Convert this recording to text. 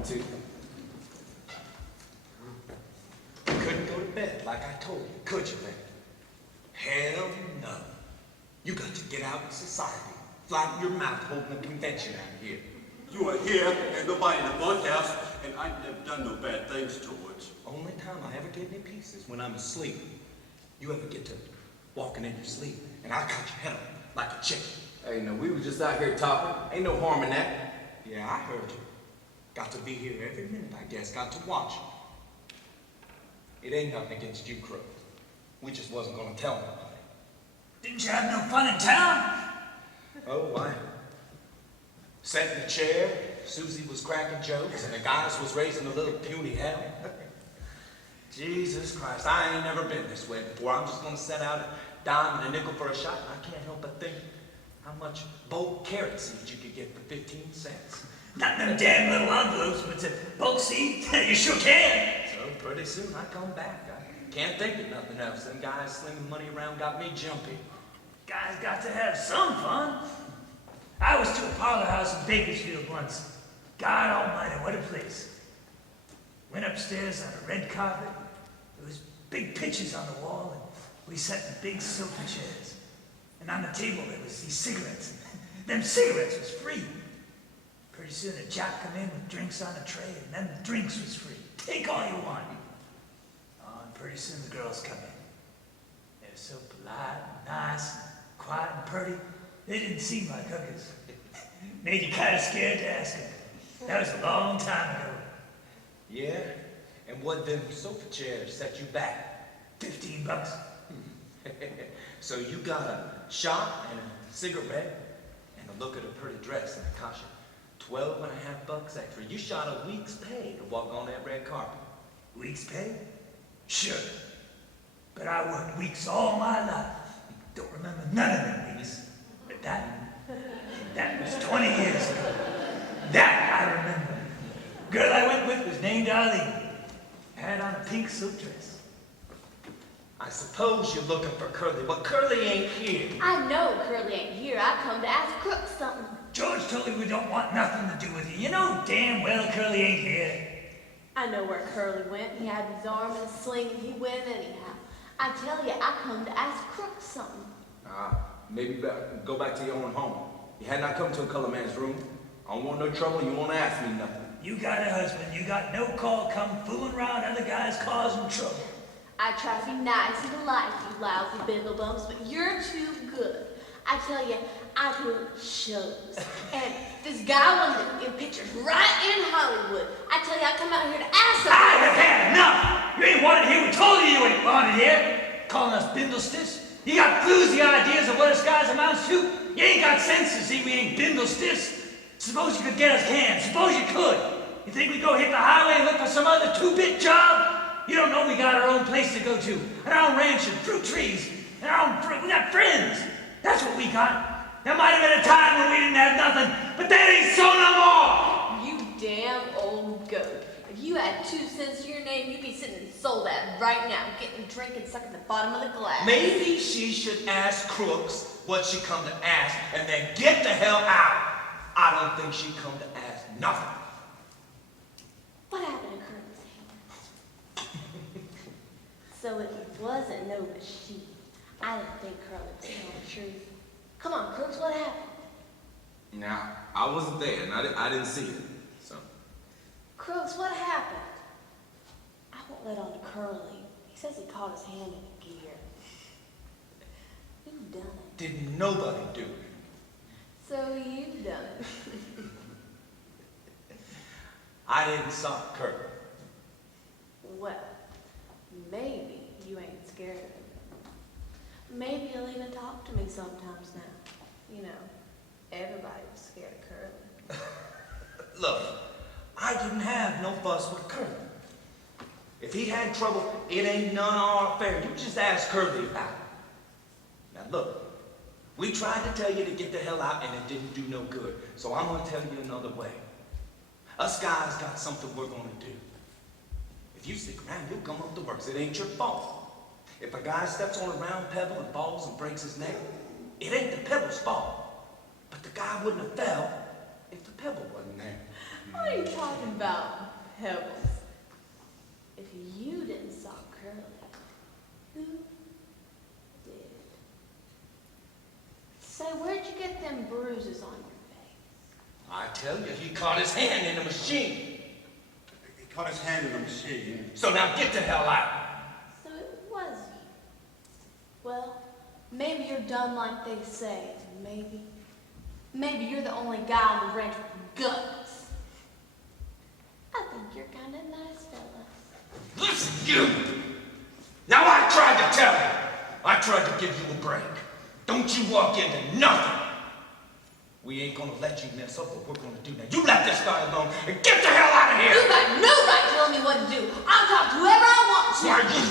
morning to you. You couldn't go to bed like I told you, could you, man? Hell no. You got to get out in society. Flatten your mouth holding a convention out here. You are here and nobody in the bunkhouse, and I never done no bad things, George. Only time I ever get any peace is when I'm asleep. You ever get to walking in your sleep, and I cut your head up like a chicken. Hey, no, we were just out here talking. Ain't no harm in that. Yeah, I heard you. Got to be here every minute, I guess. Got to watch. It ain't nothing against you, Crook. We just wasn't gonna tell nobody. Didn't you have no fun in town? Oh, I sat in the chair, Susie was cracking jokes, and the guys was raising a little puny hell. Jesus Christ, I ain't never been this way before. I'm just gonna set out a dime and a nickel for a shot, and I can't help but think how much bulk carrot seeds you could get for 15 cents. Not them damn little envelopes, but the bulk seed. You sure can. So pretty soon I come back. I can't think of nothing else. Them guys slinging money around got me jumpy. Guys got to have some fun. I was to a parlor house in Bakersfield once. God almighty, what a place. Went upstairs on a red carpet. There was big pictures on the wall, and we sat in big sofa chairs. And on the table there was these cigarettes. Them cigarettes was free. Pretty soon a jock come in with drinks on a tray, and them drinks was free. Take all you want. Oh, and pretty soon the girls come in. They were so polite and nice and quiet and pretty. They didn't seem like hookers. Made you kind of scared to ask them. That was a long time ago. Yeah? And what them sofa chairs set you back? $15. So you got a shot and a cigarette and a look at a pretty dress, and it cost you $12.50 extra. You shot a week's pay to walk on that red carpet. Week's pay? Sure. But I worked weeks all my life. Don't remember none of them weeks. But that was 20 years ago. That I remember. Girl I went with was named Arlene. Had on a pink silk dress. I suppose you're looking for Curly, but Curly ain't here. I know Curly ain't here. I come to ask Crook something. George told me we don't want nothing to do with you. You know damn well Curly ain't here. I know where Curly went. He had his arm in a sling and he went anyhow. I tell you, I come to ask Crook something. Maybe go back to your own home. You had not come to a color man's room. I don't want no trouble. You won't ask me nothing. You got a husband. You got no call come fooling around other guys causing trouble. I try to be nice and polite, you lousy bindlebums, but you're too good. I tell you, I do shows. And this guy wanted in pictures right in Hollywood. I tell you, I come out here to ask him. I have had enough. You ain't wanted here. We told you you ain't wanted here. Calling us bindle-stiffs. You got floozy ideas of what a guy's amounts to. You ain't got sense to see we ain't bindle-stiffs. Suppose you could get us canned. Suppose you could. You think we go hit the highway and look for some other two-bit job? You don't know we got our own place to go to, and our own ranch and fruit trees, and we got friends. That's what we got. There might have been a time when we didn't have nothing, but that ain't so no more. You damn old goat. If you had 2 cents to your name, you'd be sitting in sold at right now, getting a drink and sucking the bottom of the glass. Maybe she should ask Crooks what she come to ask, and then get the hell out. I don't think she come to ask nothing. What happened to Curly's hand? So it wasn't no machine. I didn't think Curly was telling the truth. Come on, Crooks, what happened? Now, I wasn't there, and I didn't see it. So. Crooks, what happened? I won't let on to Curly. He says he caught his hand in a gear. Who done it? Didn't nobody do it. So you've done it. I didn't stop Curly. Well, maybe you ain't scared of him. Maybe you'll even talk to me sometimes now. You know, everybody was scared of Curly. Look, I didn't have no fuss with Curly. If he had trouble, it ain't none of our affair. You just ask Curly about it. Now look, we tried to tell you to get the hell out and it didn't do no good. So I'm gonna tell you another way. Us guys got something we're gonna do. If you stick around, you'll come up the works. It ain't your fault. If a guy steps on a round pebble and falls and breaks his neck, it ain't the pebble's fault. But the guy wouldn't have fell if the pebble wasn't there. What are you talking about, Pebbles? If you didn't saw Curly, who did? Say, where'd you get them bruises on your face? I tell you, he caught his hand in the machine. He caught his hand in the machine. So now get the hell out. So it was you. Well, maybe you're dumb like they say. Maybe you're the only guy on the ranch with guts. I think you're kind of nice, fella. Listen, you! Now I tried to tell you. I tried to give you a break. Don't you walk into nothing. We ain't gonna let you mess up what we're gonna do now. You let this guy alone and get the hell out of here! You got no right telling me what to do. I'll talk to whoever I want to. Why, you